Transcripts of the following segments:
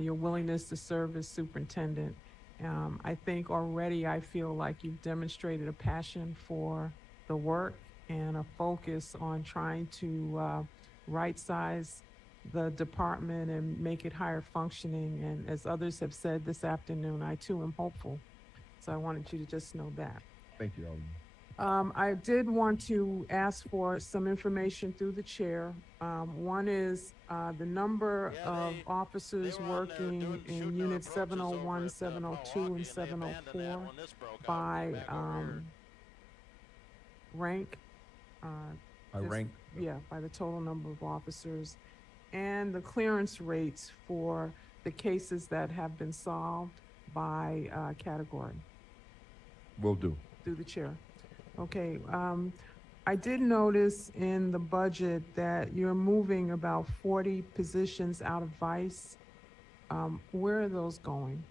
your willingness to serve as superintendent. I think already I feel like you've demonstrated a passion for the work and a focus on trying to right-size the department and make it higher functioning. And as others have said this afternoon, I too am hopeful. So I wanted you to just know that. Thank you, Alderman. I did want to ask for some information through the chair. One is the number of officers working in units 701, 702, and 704 by rank. By rank? Yeah, by the total number of officers. And the clearance rates for the cases that have been solved by category. Will do. Through the chair. Okay, I did notice in the budget that you're moving about 40 positions out of Vice. Where are those going?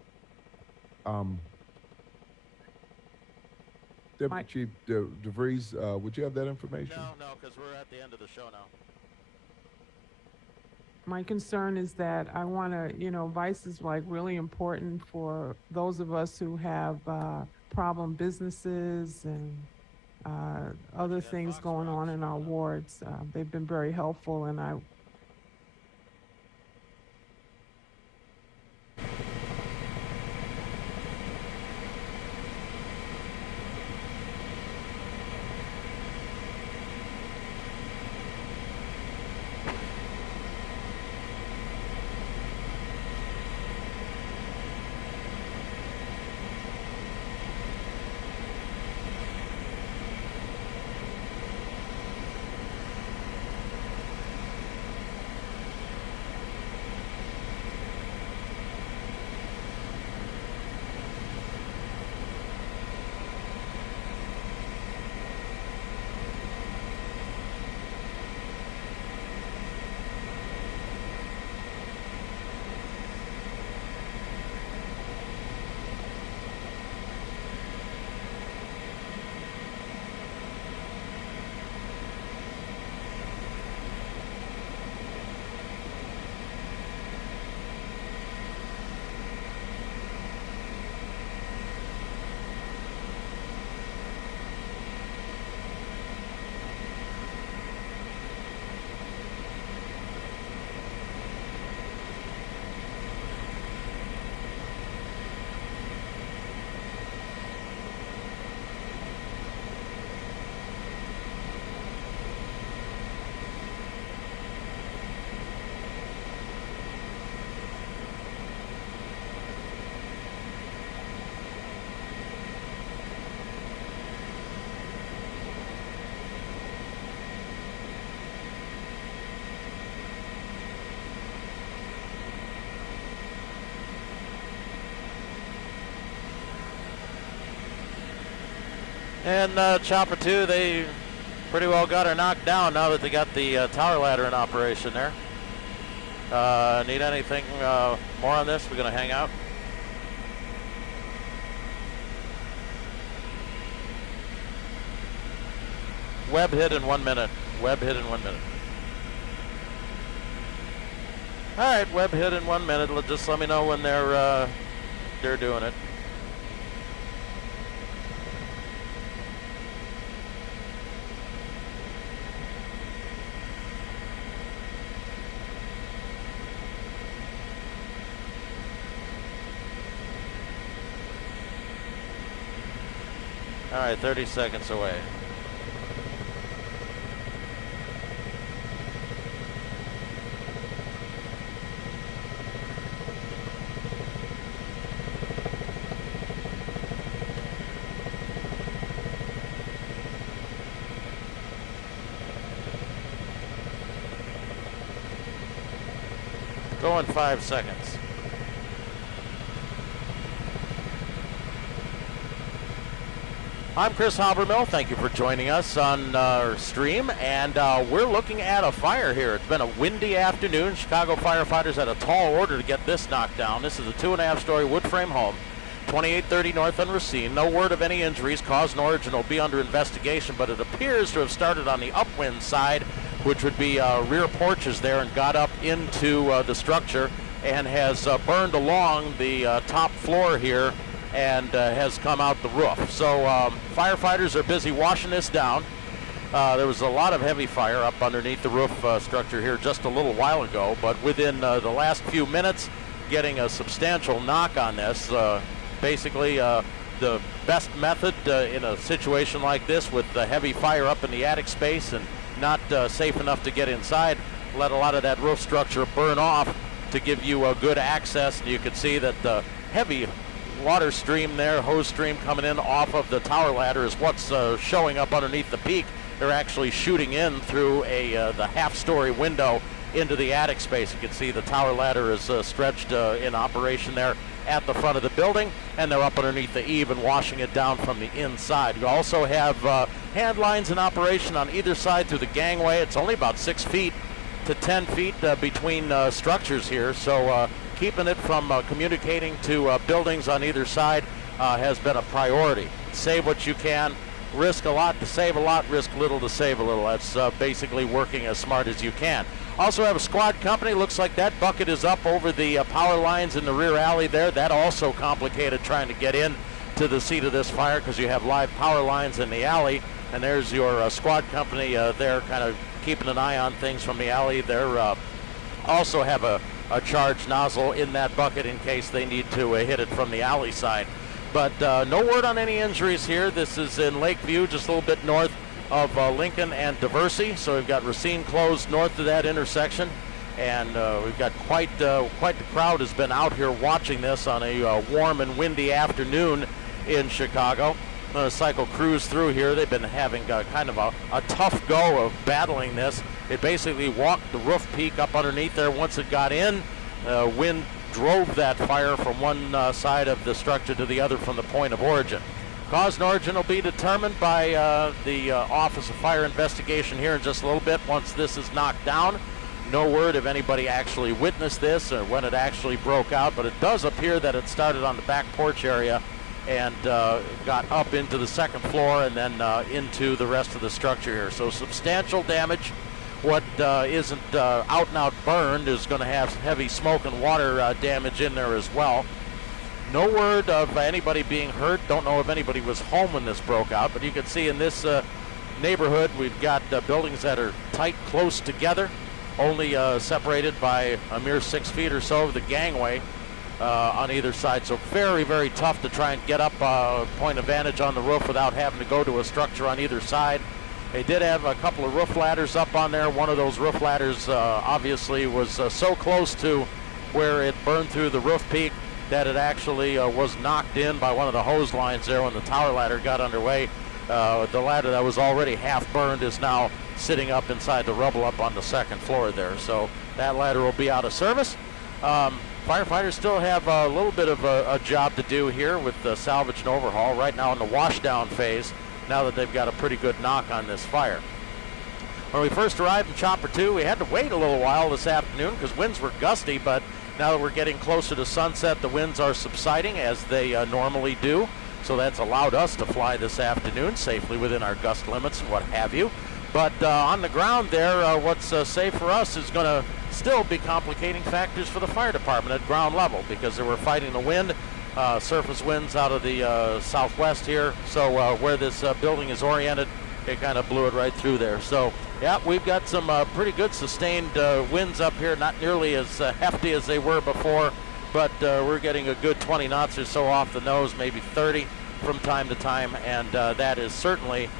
Deputy Chief DeVries, would you have that information? No, because we're at the end of the show now. My concern is that I want to, Vice is like really important for those of us who have problem businesses and other things going on in our wards. They've been very helpful, and I And Chopper 2, they pretty well got her knocked down now that they got the tower ladder in operation there. Need anything more on this? We're going to hang out. Web hit in 1 minute. Web hit in 1 minute. All right, web hit in 1 minute. Just let me know when they're doing it. All right, 30 seconds away. Go in 5 seconds. I'm Chris Habermill. Thank you for joining us on our stream. And we're looking at a fire here. It's been a windy afternoon. Chicago firefighters had a tall order to get this knocked down. This is a 2.5-story wood frame home, 2830 North on Racine. No word of any injuries. Cause and origin will be under investigation, but it appears to have started on the upwind side, which would be rear porches there, and got up into the structure. and has burned along the top floor here and has come out the roof. So firefighters are busy washing this down. There was a lot of heavy fire up underneath the roof structure here just a little while ago, but within the last few minutes, getting a substantial knock on this. Basically, the best method in a situation like this with the heavy fire up in the attic space and not safe enough to get inside, let a lot of that roof structure burn off to give you a good access. And you can see that the heavy water stream there, hose stream coming in off of the tower ladder is what's showing up underneath the peak. They're actually shooting in through the half-story window into the attic space. You can see the tower ladder is stretched in operation there at the front of the building, and they're up underneath the eave and washing it down from the inside. You also have hand lines in operation on either side through the gangway. It's only about 6 feet to 10 feet between structures here, so keeping it from communicating to buildings on either side has been a priority. Save what you can. Risk a lot to save a lot, risk little to save a little. That's basically working as smart as you can. Also have a squad company. Looks like that bucket is up over the power lines in the rear alley there. That also complicated trying to get in to the seat of this fire because you have live power lines in the alley. And there's your squad company there kind of keeping an eye on things from the alley. They're also have a charged nozzle in that bucket in case they need to hit it from the alley side. But no word on any injuries here. This is in Lakeview, just a little bit north of Lincoln and Diversey. So we've got Racine closed north of that intersection. And we've got quite the crowd has been out here watching this on a warm and windy afternoon in Chicago. Cycle cruise through here. They've been having kind of a tough go of battling this. It basically walked the roof peak up underneath there. Once it got in, wind drove that fire from one side of the structure to the other from the point of origin. Cause and origin will be determined by the Office of Fire Investigation here in just a little bit once this is knocked down. No word if anybody actually witnessed this or when it actually broke out, but it does appear that it started on the back porch area and got up into the second floor and then into the rest of the structure here. So substantial damage. What isn't out and out burned is going to have some heavy smoke and water damage in there as well. No word of anybody being hurt. Don't know if anybody was home when this broke out, but you can see in this neighborhood we've got buildings that are tight, close together, only separated by a mere 6 feet or so of the gangway on either side. So very, very tough to try and get up point of vantage on the roof without having to go to a structure on either side. They did have a couple of roof ladders up on there. One of those roof ladders obviously was so close to where it burned through the roof peak that it actually was knocked in by one of the hose lines there when the tower ladder got underway. The ladder that was already half burned is now sitting up inside the rubble up on the second floor there. So that ladder will be out of service. Firefighters still have a little bit of a job to do here with the salvage and overhaul right now in the washdown phase, now that they've got a pretty good knock on this fire. When we first arrived in Chopper 2, we had to wait a little while this afternoon because winds were gusty, but now that we're getting closer to sunset, the winds are subsiding as they normally do. So that's allowed us to fly this afternoon safely within our gust limits and what have you. But on the ground there, what's safe for us is going to still be complicating factors for the fire department at ground level because they were fighting the wind, surface winds out of the southwest here. So where this building is oriented, it kind of blew it right through there. So yeah, we've got some pretty good sustained winds up here, not nearly as hefty as they were before, but we're getting a good 20 knots or so off the nose, maybe 30 from time to time, and that is certainly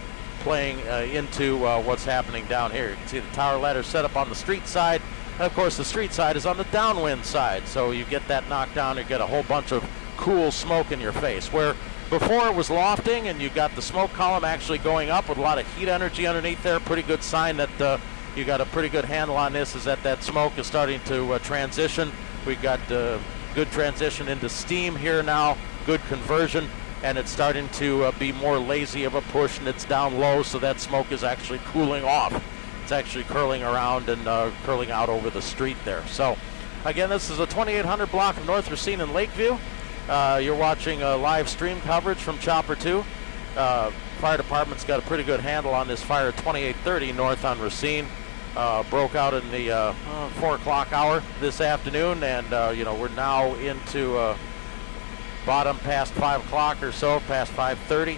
playing into what's happening down here. You can see the tower ladder set up on the street side, and of course the street side is on the downwind side, so you get that knocked down, you get a whole bunch of cool smoke in your face, where before it was lofting and you got the smoke column actually going up with a lot of heat energy underneath there. Pretty good sign that you got a pretty good handle on this is that smoke is starting to transition. We got good transition into steam here now, good conversion, and it's starting to be more lazy of a push, and it's down low, so that smoke is actually cooling off. It's actually curling around and curling out over the street there. So again, this is a 2800 block of North Racine and Lakeview. You're watching live stream coverage from Chopper 2. Fire department's got a pretty good handle on this fire at 2830 north on Racine. broke out in the 4 o'clock hour this afternoon, and we're now into bottom past 5 o'clock or so, past 5:30,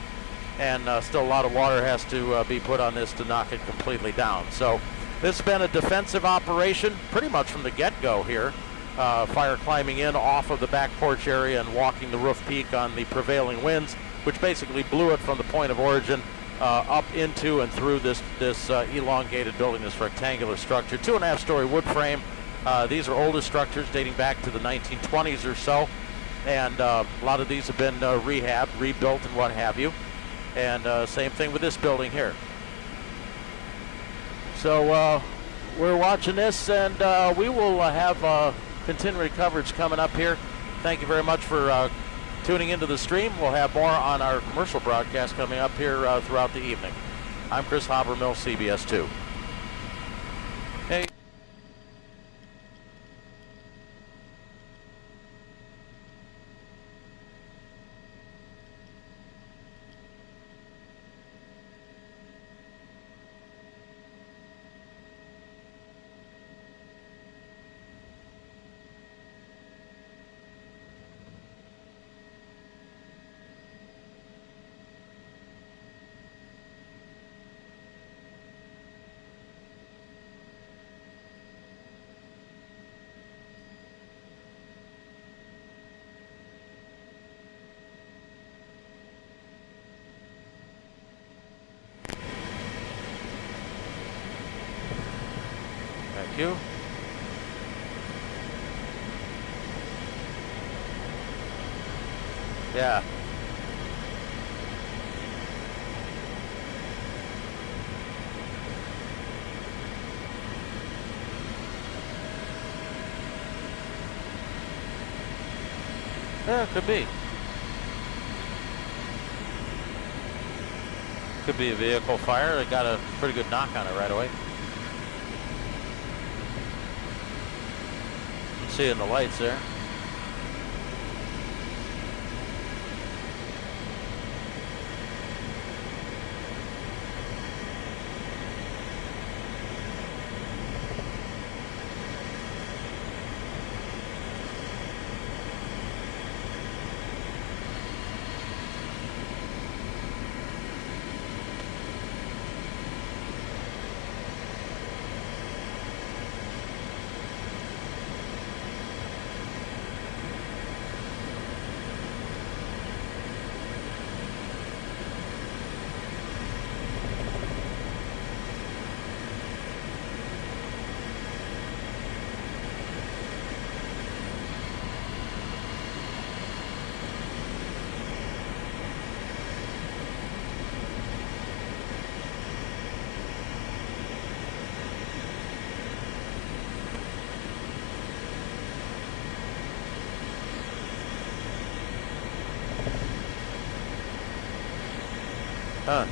and still a lot of water has to be put on this to knock it completely down. So this has been a defensive operation pretty much from the get-go here. Fire climbing in off of the back porch area and walking the roof peak on the prevailing winds, which basically blew it from the point of origin up into and through this elongated building, this rectangular structure. 2.5-story wood frame. These are older structures dating back to the 1920s or so, and a lot of these have been rehabbed, rebuilt, and what have you. And same thing with this building here. So we're watching this, and we will have continuing coverage coming up here. Thank you very much for tuning into the stream. We'll have more on our commercial broadcast coming up here throughout the evening. I'm Chris Habermill, CBS 2. Hey. Thank you. Yeah. Yeah, could be. Could be a vehicle fire. They got a pretty good knock on it right away. See in the lights there. Huh.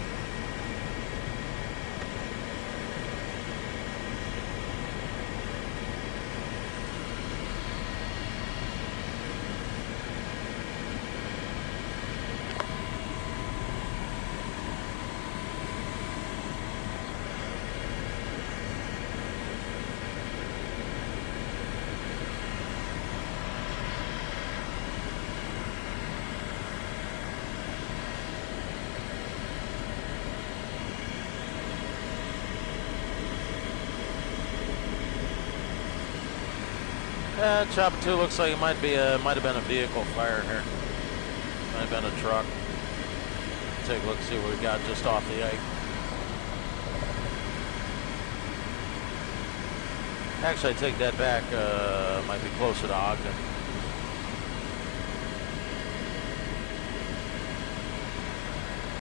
Chopper 2 looks like it might have been a vehicle fire here. Might have been a truck. Take a look, see what we got just off the egg. Actually, I take that back. Might be closer to Ogden.